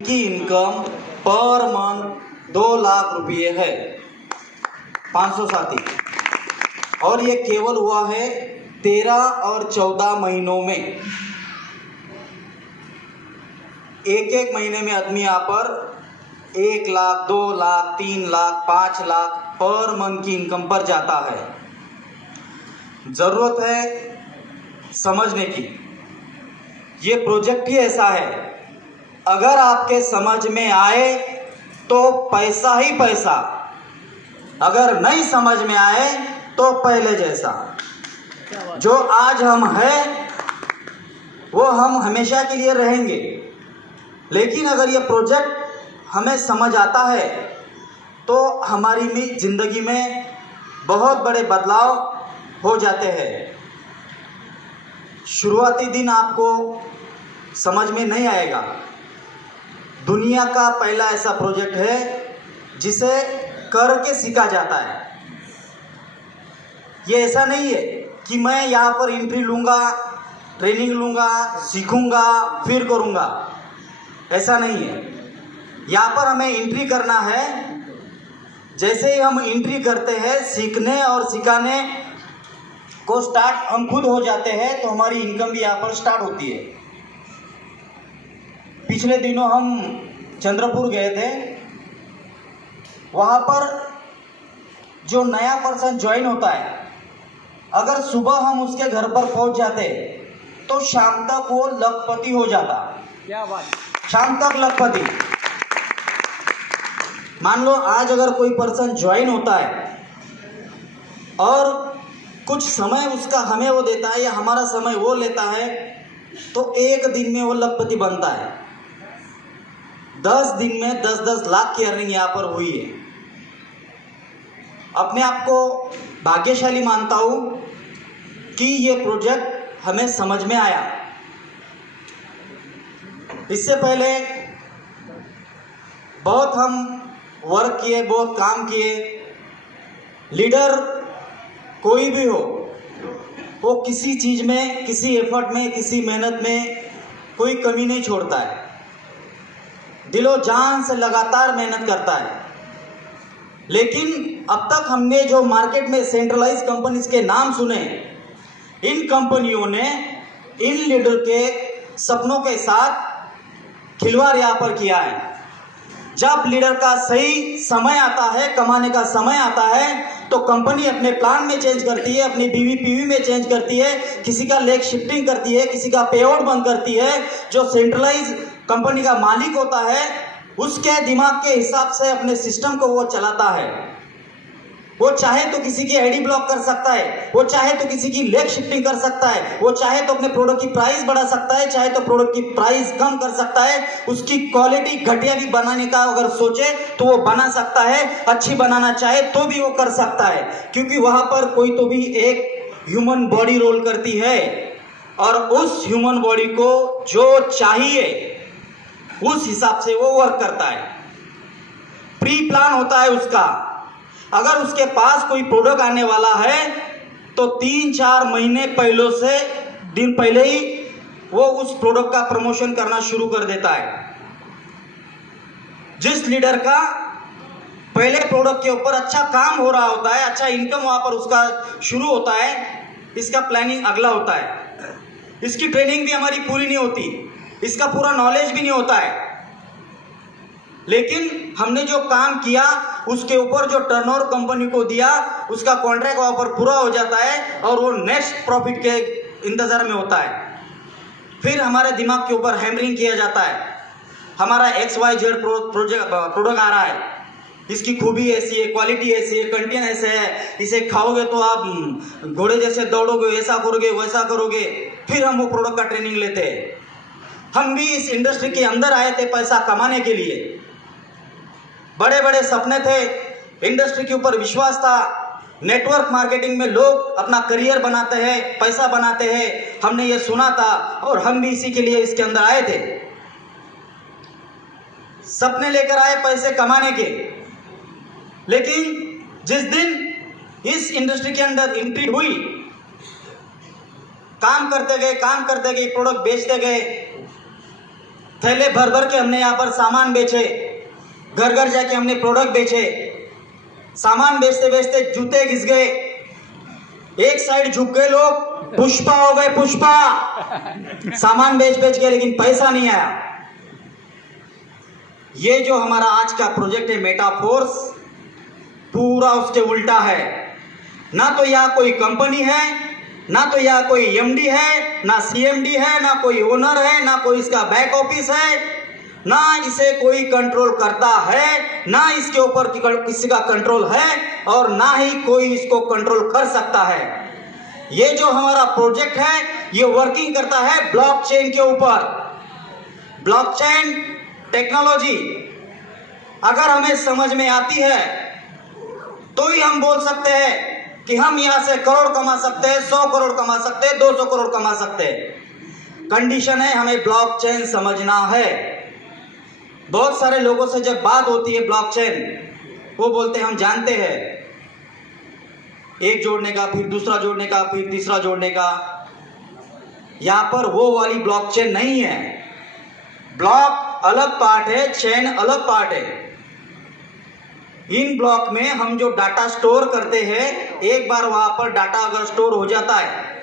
की income per month 2 lakh रुपये है 500 और ये केवल हुआ है 13 और 14 महीनों में। एक महीने में आदमी यहाँ पर 1 लाख 2 लाख 3 लाख 5 लाख पर मंथ की इनकम पर जाता है। ज़रूरत है समझने की। ये प्रोजेक्ट ही ऐसा है, अगर आपके समझ में आए तो पैसा ही पैसा, अगर नहीं समझ में आए तो पहले जैसा। जो आज हम हैं वो हम हमेशा के लिए रहेंगे, लेकिन अगर ये प्रोजेक्ट हमें समझ आता है तो हमारी ज़िंदगी में बहुत बड़े बदलाव हो जाते हैं। शुरुआती दिन आपको समझ में नहीं आएगा। दुनिया का पहला ऐसा प्रोजेक्ट है जिसे करके सीखा जाता है। ये ऐसा नहीं है कि मैं यहाँ पर एंट्री लूँगा, ट्रेनिंग लूँगा, सीखूँगा, फिर करूँगा, ऐसा नहीं है। यहाँ पर हमें एंट्री करना है। जैसे ही हम एंट्री करते हैं, सीखने और सिखाने को स्टार्ट हम खुद हो जाते हैं, तो हमारी इनकम भी यहाँ पर स्टार्ट होती है। पिछले दिनों हम चंद्रपुर गए थे। वहाँ पर जो नया पर्सन ज्वाइन होता है, अगर सुबह हम उसके घर पर पहुँच जाते तो शाम तक वो लखपति हो जाता। क्या बात। शाम तक लखपति। मान लो आज अगर कोई पर्सन ज्वाइन होता है और कुछ समय उसका हमें वो देता है या हमारा समय वो लेता है, तो एक दिन में वो लखपति बनता है। 10 दिन में 10-10 लाख की अर्निंग यहाँ पर हुई है। अपने आप को भाग्यशाली मानता हूँ कि ये प्रोजेक्ट हमें समझ में आया। इससे पहले बहुत हम वर्क किए, बहुत काम किए। लीडर कोई भी हो, वो किसी चीज़ में, किसी एफर्ट में, किसी मेहनत में कोई कमी नहीं छोड़ता है। दिलो जान से लगातार मेहनत करता है। लेकिन अब तक हमने जो मार्केट में सेंट्रलाइज कंपनीज के नाम सुने, इन कंपनियों ने इन लीडर के सपनों के साथ खिलवाड़ यहाँ पर किया है। जब लीडर का सही समय आता है, कमाने का समय आता है, तो कंपनी अपने प्लान में चेंज करती है, अपनी बीवीपीवी में चेंज करती है, किसी का लेग शिफ्टिंग करती है, किसी का पे आउट बंद करती है। जो सेंट्रलाइज कंपनी का मालिक होता है, उसके दिमाग के हिसाब से अपने सिस्टम को वो चलाता है। वो चाहे तो किसी की आईडी ब्लॉक कर सकता है, वो चाहे तो किसी की लेग शिफ्टिंग कर सकता है, वो चाहे तो अपने प्रोडक्ट की प्राइस बढ़ा सकता है, चाहे तो प्रोडक्ट की प्राइस कम कर सकता है। उसकी क्वालिटी घटिया भी बनाने का अगर सोचे तो वो बना सकता है, अच्छी बनाना चाहे तो भी वो कर सकता है, क्योंकि वहां पर कोई तो भी एक ह्यूमन बॉडी रोल करती है और उस ह्यूमन बॉडी को जो चाहिए उस हिसाब से वो वर्क करता है। प्री प्लान होता है उसका। अगर उसके पास कोई प्रोडक्ट आने वाला है तो 3-4 महीने दिन पहले ही वो उस प्रोडक्ट का प्रमोशन करना शुरू कर देता है। जिस लीडर का पहले प्रोडक्ट के ऊपर अच्छा काम हो रहा होता है, अच्छा इनकम वहां पर उसका शुरू होता है, इसका प्लानिंग अगला होता है। इसकी ट्रेनिंग भी हमारी पूरी नहीं होती, इसका पूरा नॉलेज भी नहीं होता है, लेकिन हमने जो काम किया उसके ऊपर जो टर्नओवर कंपनी को दिया, उसका कॉन्ट्रैक्ट वहां पर पूरा हो जाता है और वो नेक्स्ट प्रॉफिट के इंतजार में होता है। फिर हमारे दिमाग के ऊपर हैमरिंग किया जाता है, हमारा XYZ प्रोडक्ट आ रहा है, इसकी खूबी ऐसी है, क्वालिटी ऐसी है, कंटेंट ऐसे है, इसे खाओगे तो आप घोड़े जैसे दौड़ोगे, ऐसा करोगे, वैसा करोगे। फिर हम वो प्रोडक्ट का ट्रेनिंग लेते हैं। हम भी इस इंडस्ट्री के अंदर आए थे पैसा कमाने के लिए। बड़े बड़े सपने थे, इंडस्ट्री के ऊपर विश्वास था। नेटवर्क मार्केटिंग में लोग अपना करियर बनाते हैं, पैसा बनाते हैं, हमने ये सुना था और हम भी इसी के लिए इसके अंदर आए थे। सपने लेकर आए पैसे कमाने के। लेकिन जिस दिन इस इंडस्ट्री के अंदर एंट्री हुई, काम करते गए, प्रोडक्ट बेचते गए, थैले भर भर के हमने यहाँ पर सामान बेचे, घर घर जाके हमने प्रोडक्ट बेचे। सामान बेचते बेचते जूते घिस गए, एक साइड झुक गए लोग, पुष्पा हो गए पुष्पा। सामान बेच बेच के लेकिन पैसा नहीं आया। ये जो हमारा आज का प्रोजेक्ट है मेटाफोर्स, पूरा उसके उल्टा है। ना तो यहाँ कोई कंपनी है, ना तो यहाँ कोई एमडी है, ना सीएमडी है, ना कोई ओनर है, ना कोई इसका बैक ऑफिस है, ना इसे कोई कंट्रोल करता है, ना इसके ऊपर किसी का कंट्रोल है, और ना ही कोई इसको कंट्रोल कर सकता है। ये जो हमारा प्रोजेक्ट है ये वर्किंग करता है ब्लॉकचेन के ऊपर। ब्लॉकचेन टेक्नोलॉजी अगर हमें समझ में आती है तो ही हम बोल सकते हैं कि हम यहां से करोड़ कमा सकते हैं, 100 करोड़ कमा सकते हैं, 200 करोड़ कमा सकते हैं। कंडीशन है हमें ब्लॉकचेन समझना है। बहुत सारे लोगों से जब बात होती है ब्लॉकचेन, वो बोलते हैं हम जानते हैं, एक जोड़ने का, फिर दूसरा जोड़ने का, फिर तीसरा जोड़ने का। यहां पर वो वाली ब्लॉकचेन नहीं है। ब्लॉक अलग पार्ट है, चेन अलग पार्ट है। इन ब्लॉक में हम जो डाटा स्टोर करते हैं, एक बार वहां पर डाटा अगर स्टोर हो जाता है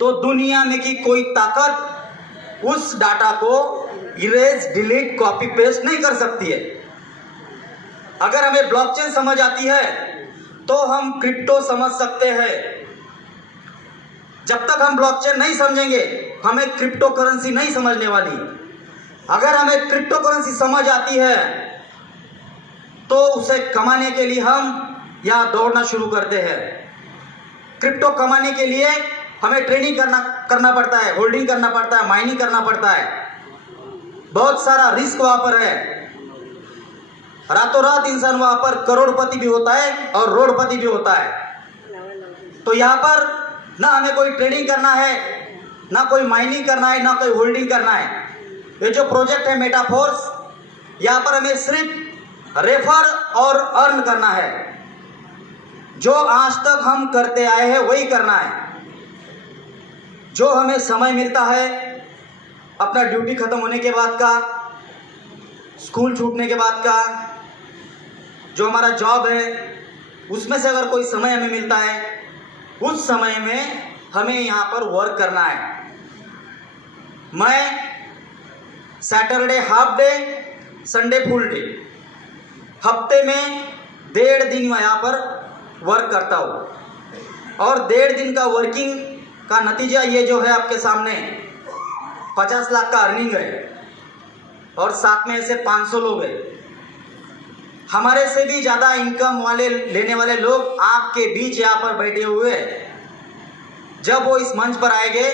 तो दुनिया में की कोई ताकत उस डाटा को इरेज, डिलीट, कॉपी पेस्ट नहीं कर सकती है। अगर हमें ब्लॉकचेन समझ आती है तो हम क्रिप्टो समझ सकते हैं। जब तक हम ब्लॉकचेन नहीं समझेंगे हमें क्रिप्टो करेंसी नहीं समझने वाली। अगर हमें क्रिप्टो करेंसी समझ आती है तो उसे कमाने के लिए हम यहाँ दौड़ना शुरू करते हैं। क्रिप्टो कमाने के लिए हमें ट्रेडिंग करना पड़ता है, होल्डिंग करना पड़ता है, माइनिंग करना पड़ता है। बहुत सारा रिस्क वहां पर है। रातों रात इंसान वहां पर करोड़पति भी होता है और रोडपति भी होता है। तो यहाँ पर ना हमें कोई ट्रेडिंग करना है, ना कोई माइनिंग करना है, ना कोई होल्डिंग करना है। ये जो प्रोजेक्ट है मेटाफोर्स, यहाँ पर हमें सिर्फ रेफर और अर्न करना है। जो आज तक हम करते आए हैं वही करना है। जो हमें समय मिलता है अपना ड्यूटी खत्म होने के बाद का, स्कूल छूटने के बाद का, जो हमारा जॉब है उसमें से अगर कोई समय हमें मिलता है, उस समय में हमें यहाँ पर वर्क करना है। मैं Saturday half day, Sunday full day, हफ्ते में 1.5 दिन यहाँ पर वर्क करता हूँ। और 1.5 दिन का वर्किंग का नतीजा ये जो है आपके सामने, 50 लाख का अर्निंग है और साथ में ऐसे 500 लोग हैं। हमारे से भी ज़्यादा इनकम वाले लेने वाले लोग आपके बीच यहाँ पर बैठे हुए हैं। जब वो इस मंच पर आएंगे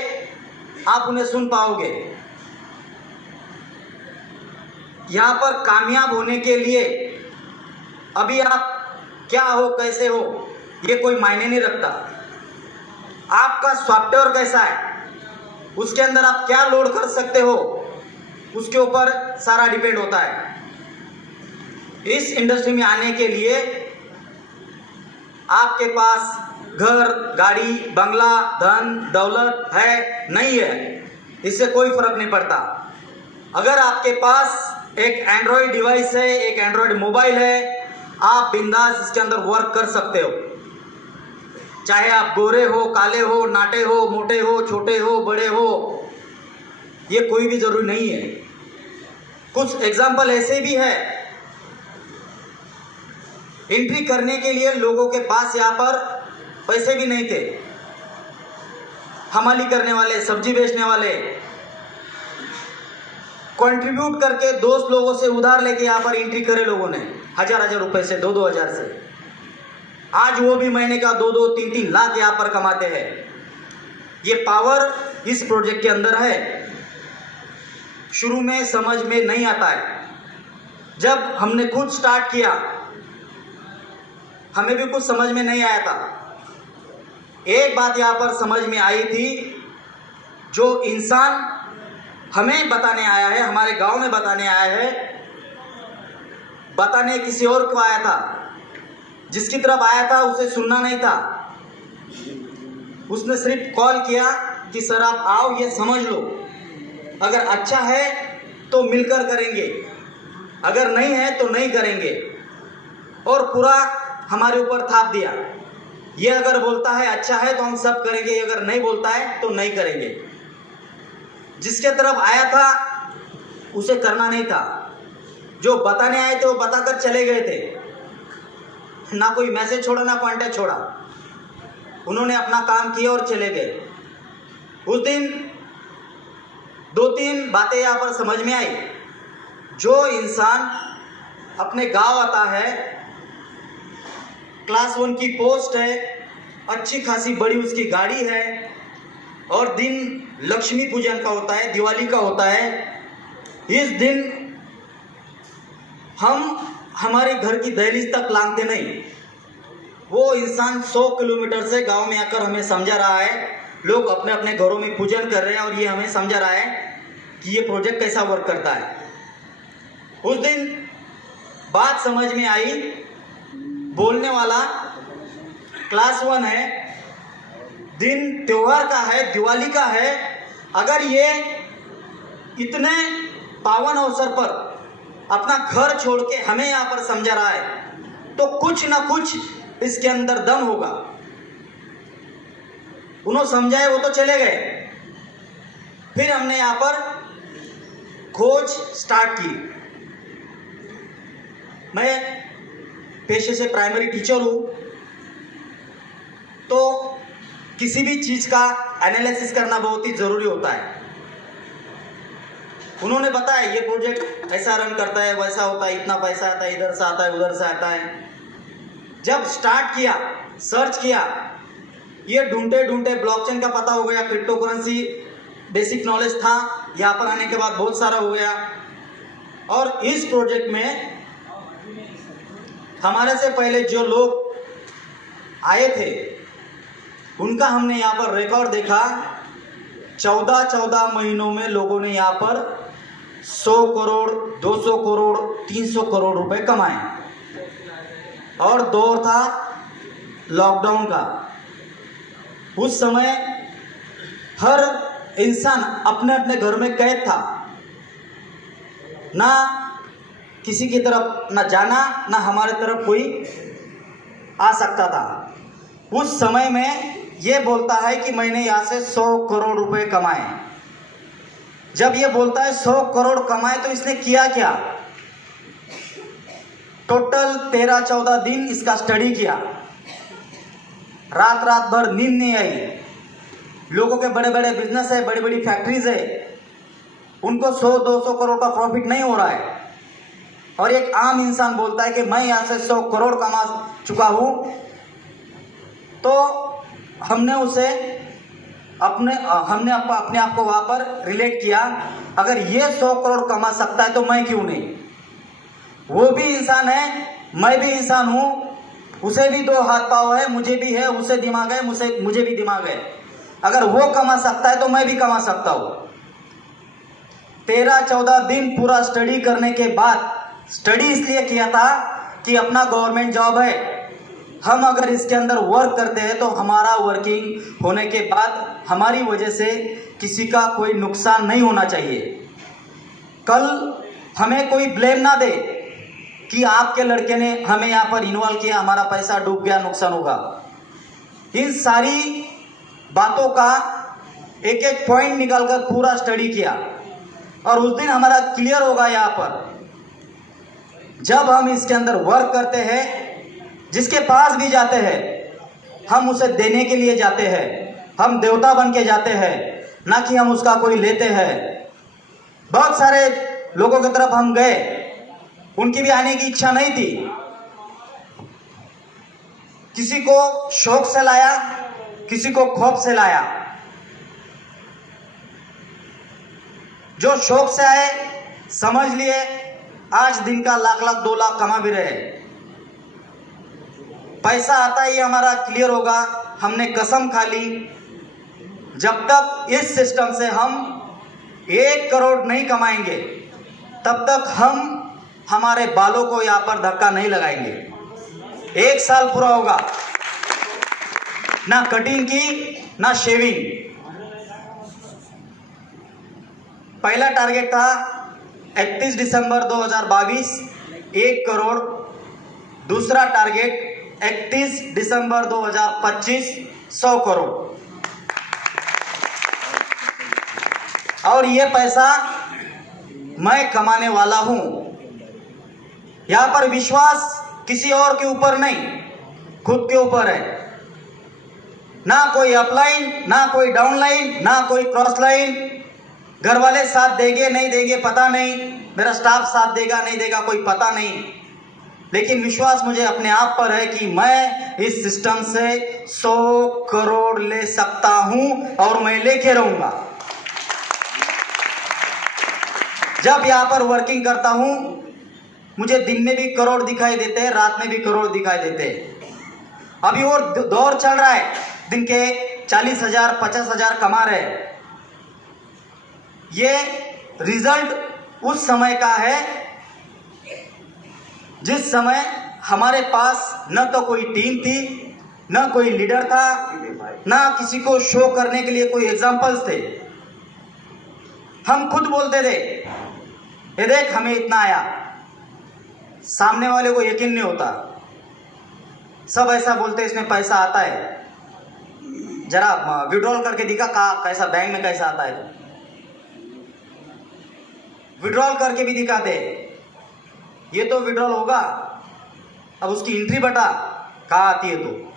आप उन्हें सुन पाओगे। यहाँ पर कामयाब होने के लिए अभी आप क्या हो, कैसे हो, ये कोई मायने नहीं रखता। आपका सॉफ्टवेयर कैसा है, उसके अंदर आप क्या लोड कर सकते हो, उसके ऊपर सारा डिपेंड होता है। इस इंडस्ट्री में आने के लिए आपके पास घर, गाड़ी, बंगला, धन दौलत है नहीं है, इससे कोई फर्क नहीं पड़ता। अगर आपके पास एक एंड्रॉयड डिवाइस है, एक एंड्रॉयड मोबाइल है, आप बिंदास इसके अंदर वर्क कर सकते हो। चाहे आप गोरे हो, काले हो, नाटे हो, मोटे हो, छोटे हो, बड़े हो, ये कोई भी जरूरी नहीं है। कुछ एग्जाम्पल ऐसे भी है, एंट्री करने के लिए लोगों के पास यहाँ पर पैसे भी नहीं थे। हमाली करने वाले, सब्जी बेचने वाले कंट्रीब्यूट करके दोस्त लोगों से उधार लेके यहाँ पर एंट्री करे लोगों ने, 1000 रुपए से, 2 हजार से। आज वो भी महीने का 2 3 लाख यहाँ पर कमाते हैं। ये पावर इस प्रोजेक्ट के अंदर है। शुरू में समझ में नहीं आता है। जब हमने खुद स्टार्ट किया हमें भी कुछ समझ में नहीं आया था। एक बात यहाँ पर समझ में आई थी, जो इंसान हमें बताने आया है, हमारे गांव में बताने आया है, बताने किसी और को आया था। जिसकी तरफ आया था उसे सुनना नहीं था, उसने सिर्फ कॉल किया कि सर आप आओ, ये समझ लो, अगर अच्छा है तो मिलकर करेंगे, अगर नहीं है तो नहीं करेंगे, और पूरा हमारे ऊपर थाप दिया। ये अगर बोलता है अच्छा है तो हम सब करेंगे, अगर नहीं बोलता है तो नहीं करेंगे। जिसके तरफ आया था उसे करना नहीं था, जो बताने आए थे वो बताकर चले गए थे, ना कोई मैसेज छोड़ा ना कॉन्टैक्ट छोड़ा, उन्होंने अपना काम किया और चले गए। उस दिन 2-3 बातें यहाँ पर समझ में आई। जो इंसान अपने गांव आता है, क्लास 1 की पोस्ट है, अच्छी खासी बड़ी उसकी गाड़ी है, और दिन लक्ष्मी पूजन का होता है, दिवाली का होता है। इस दिन हम हमारे घर की दहलीज तक लांघते नहीं। वो इंसान 100 किलोमीटर से गांव में आकर हमें समझा रहा है, लोग अपने अपने घरों में पूजन कर रहे हैं, और ये हमें समझा रहा है कि ये प्रोजेक्ट कैसा वर्क करता है। उस दिन बात समझ में आई, बोलने वाला क्लास 1 है, दिन त्योहार का है, दिवाली का है। अगर ये इतने पावन अवसर पर अपना घर छोड़ के हमें यहाँ पर समझा रहा है तो कुछ ना कुछ इसके अंदर दम होगा। उन्होंने समझाए, वो तो चले गए। फिर हमने यहाँ पर खोज स्टार्ट की। मैं पेशे से प्राइमरी टीचर हूँ, तो किसी भी चीज़ का एनालिसिस करना बहुत ही ज़रूरी होता है। उन्होंने बताया ये प्रोजेक्ट ऐसा रन करता है, वैसा होता है, इतना पैसा आता है, इधर से आता है, उधर से आता है। जब स्टार्ट किया, सर्च किया, ये ढूंढते ढूंढते ब्लॉकचेन का पता हो गया, क्रिप्टो करेंसी बेसिक नॉलेज था, यहाँ पर आने के बाद बहुत सारा हो गया। और इस प्रोजेक्ट में हमारे से पहले जो लोग आए थे उनका हमने यहाँ पर रिकॉर्ड देखा। 14 महीनों में लोगों ने यहाँ पर 100 करोड़, 200 करोड़, 300 करोड़ रुपए कमाए। और दौर था लॉकडाउन का। उस समय हर इंसान अपने अपने घर में कैद था, ना किसी की तरफ ना जाना, ना हमारे तरफ कोई आ सकता था। उस समय में ये बोलता है कि मैंने यहाँ से 100 करोड़ रुपए कमाए। जब ये बोलता है 100 करोड़ कमाए तो इसने किया क्या? टोटल 13-14 दिन इसका स्टडी किया, रात भर नींद नहीं आई। लोगों के बड़े बड़े बिजनेस है, बड़ी बड़ी फैक्ट्रीज है, उनको 100-200 करोड़ का प्रॉफिट नहीं हो रहा है, और एक आम इंसान बोलता है कि मैं यहाँ से 100 करोड़ कमा चुका हूँ। तो हमने अपने आप को वहाँ पर रिलेट किया, अगर ये 100 करोड़ कमा सकता है तो मैं क्यों नहीं? वो भी इंसान है, मैं भी इंसान हूँ, उसे भी 2 हाथ पाँव है, मुझे भी है, उसे दिमाग है, मुझे भी दिमाग है। अगर वो कमा सकता है तो मैं भी कमा सकता हूँ। 13-14 दिन पूरा स्टडी करने के बाद, स्टडी इसलिए किया था कि अपना गवर्नमेंट जॉब है, हम अगर इसके अंदर वर्क करते हैं तो हमारा वर्किंग होने के बाद हमारी वजह से किसी का कोई नुकसान नहीं होना चाहिए। कल हमें कोई ब्लेम ना दे कि आपके लड़के ने हमें यहाँ पर इन्वॉल्व किया, हमारा पैसा डूब गया, नुकसान होगा। इन सारी बातों का एक एक पॉइंट निकालकर पूरा स्टडी किया, और उस दिन हमारा क्लियर होगा। यहाँ पर जब हम इसके अंदर वर्क करते हैं, जिसके पास भी जाते हैं, हम उसे देने के लिए जाते हैं, हम देवता बन के जाते हैं, ना कि हम उसका कोई लेते हैं। बहुत सारे लोगों की तरफ हम गए, उनकी भी आने की इच्छा नहीं थी, किसी को शौक से लाया, किसी को खौफ से लाया। जो शौक से आए, समझ लिए आज दिन का लाख 2 लाख कमा भी रहे। पैसा आता ही हमारा क्लियर होगा। हमने कसम खा ली, जब तक इस सिस्टम से हम 1 करोड़ नहीं कमाएंगे तब तक हम हमारे बालों को यहाँ पर धक्का नहीं लगाएंगे। 1 साल पूरा होगा, ना कटिंग की ना शेविंग। पहला टारगेट था 31 दिसंबर 2022 1 करोड़। दूसरा टारगेट 31 दिसंबर 2025 100 करोड़। और ये पैसा मैं कमाने वाला हूं। यहां पर विश्वास किसी और के ऊपर नहीं, खुद के ऊपर है। ना कोई अपलाइन, ना कोई डाउनलाइन, ना कोई क्रॉस लाइन। घर वाले साथ देंगे नहीं देंगे पता नहीं, मेरा स्टाफ साथ देगा नहीं देगा कोई पता नहीं, लेकिन विश्वास मुझे अपने आप पर है कि मैं इस सिस्टम से 100 करोड़ ले सकता हूं और मैं लेके रहूंगा। जब यहां पर वर्किंग करता हूं, मुझे दिन में भी करोड़ दिखाई देते हैं, रात में भी करोड़ दिखाई देते हैं। अभी और दौर चल रहा है, दिन के 40,000 50,000 कमा रहे हैं। ये रिजल्ट उस समय का है जिस समय हमारे पास न तो कोई टीम थी, न कोई लीडर था, ना किसी को शो करने के लिए कोई एग्जाम्पल्स थे। हम खुद बोलते थे, ये देख हमें इतना आया, सामने वाले को यकीन नहीं होता। सब ऐसा बोलते इसमें पैसा आता है, जरा विड्रॉल करके दिखा कैसा बैंक में कैसा आता है। विड्रॉल करके भी दिखाते, ये तो विड्रॉल होगा, अब उसकी एंट्री बता कहाँ आती है। तो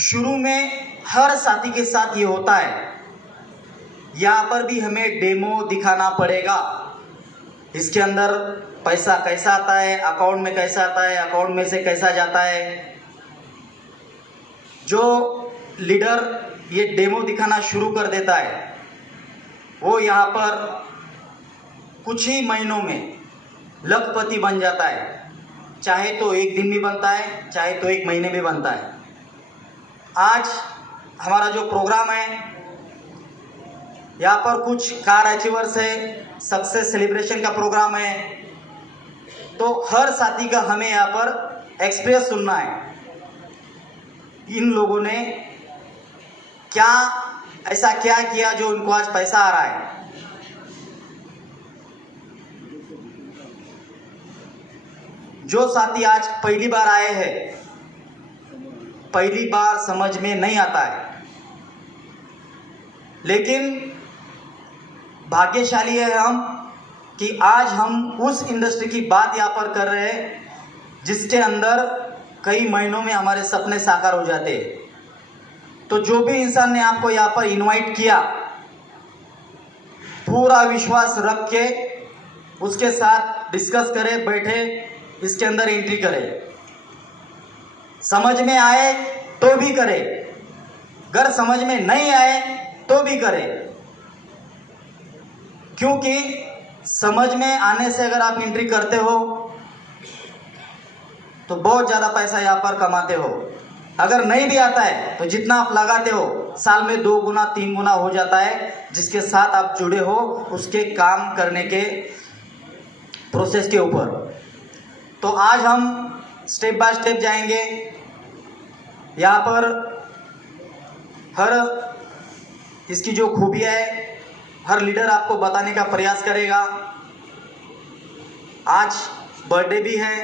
शुरू में हर साथी के साथ ये होता है। यहाँ पर भी हमें डेमो दिखाना पड़ेगा, इसके अंदर पैसा कैसा आता है, अकाउंट में कैसा आता है, अकाउंट में से कैसा जाता है। जो लीडर ये डेमो दिखाना शुरू कर देता है, वो यहाँ पर कुछ ही महीनों में लखपति बन जाता है। चाहे तो एक दिन भी बनता है, चाहे तो एक महीने में बनता है। आज हमारा जो प्रोग्राम है, यहाँ पर कुछ कार अचीवर्स है, सक्सेस सेलिब्रेशन का प्रोग्राम है। तो हर साथी का हमें यहाँ पर एक्सप्रेस सुनना है, इन लोगों ने क्या ऐसा क्या किया जो उनको आज पैसा आ रहा है। जो साथी आज पहली बार आए हैं, पहली बार समझ में नहीं आता है, लेकिन भाग्यशाली है हम कि आज हम उस इंडस्ट्री की बात यहाँ पर कर रहे हैं जिसके अंदर कई महीनों में हमारे सपने साकार हो जाते हैं। तो जो भी इंसान ने आपको यहाँ पर इनवाइट किया, पूरा विश्वास रख के उसके साथ डिस्कस करे, बैठे, इसके अंदर एंट्री करे। समझ में आए तो भी करे, अगर समझ में नहीं आए तो भी करे, क्योंकि समझ में आने से अगर आप एंट्री करते हो तो बहुत ज़्यादा पैसा यहाँ पर कमाते हो। अगर नहीं भी आता है तो जितना आप लगाते हो साल में 2 गुना 3 गुना हो जाता है, जिसके साथ आप जुड़े हो उसके काम करने के प्रोसेस के ऊपर। तो आज हम स्टेप बाय स्टेप जाएंगे। यहाँ पर हर इसकी जो खूबियाँ है, हर लीडर आपको बताने का प्रयास करेगा। आज बर्थडे भी है,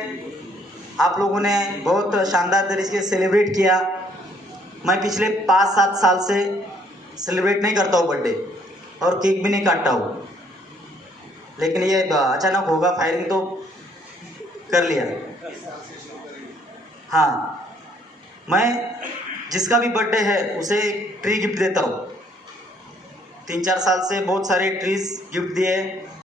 आप लोगों ने बहुत शानदार तरीके से सेलिब्रेट किया। मैं पिछले 5-7 साल से सेलिब्रेट नहीं करता हूँ बर्थडे, और केक भी नहीं काटता हूँ, लेकिन ये अचानक होगा फायरिंग तो कर लिया। हाँ, मैं जिसका भी बर्थडे है उसे ट्री गिफ्ट देता हूँ। 3-4 साल से बहुत सारे ट्रीज गिफ्ट दिए।